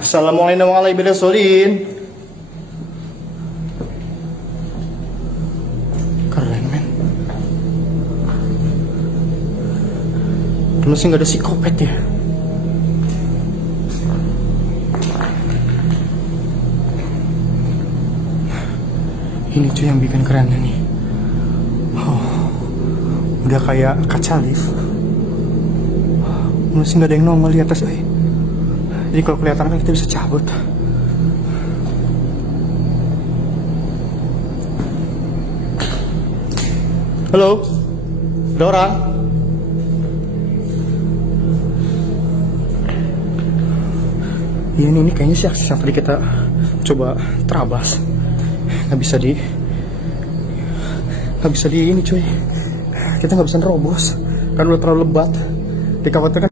Assalamualaikum warahmatullahi wabarakatuh. Keren men. Masih nggak ada psikopat ya? Ini tuh yang bikin kerennya nih. Udah kayak kaca lift. Masih nggak ada yang nongol di atas. Jadi kalau kelihatan kan kita bisa cabut. Halo, ada orang? Iya ini kayaknya sih akses yang tadi kita coba terabas. Nggak bisa di ini cuy. Kita nggak bisa nerobos kan udah terlalu lebat. Dikhawatirkan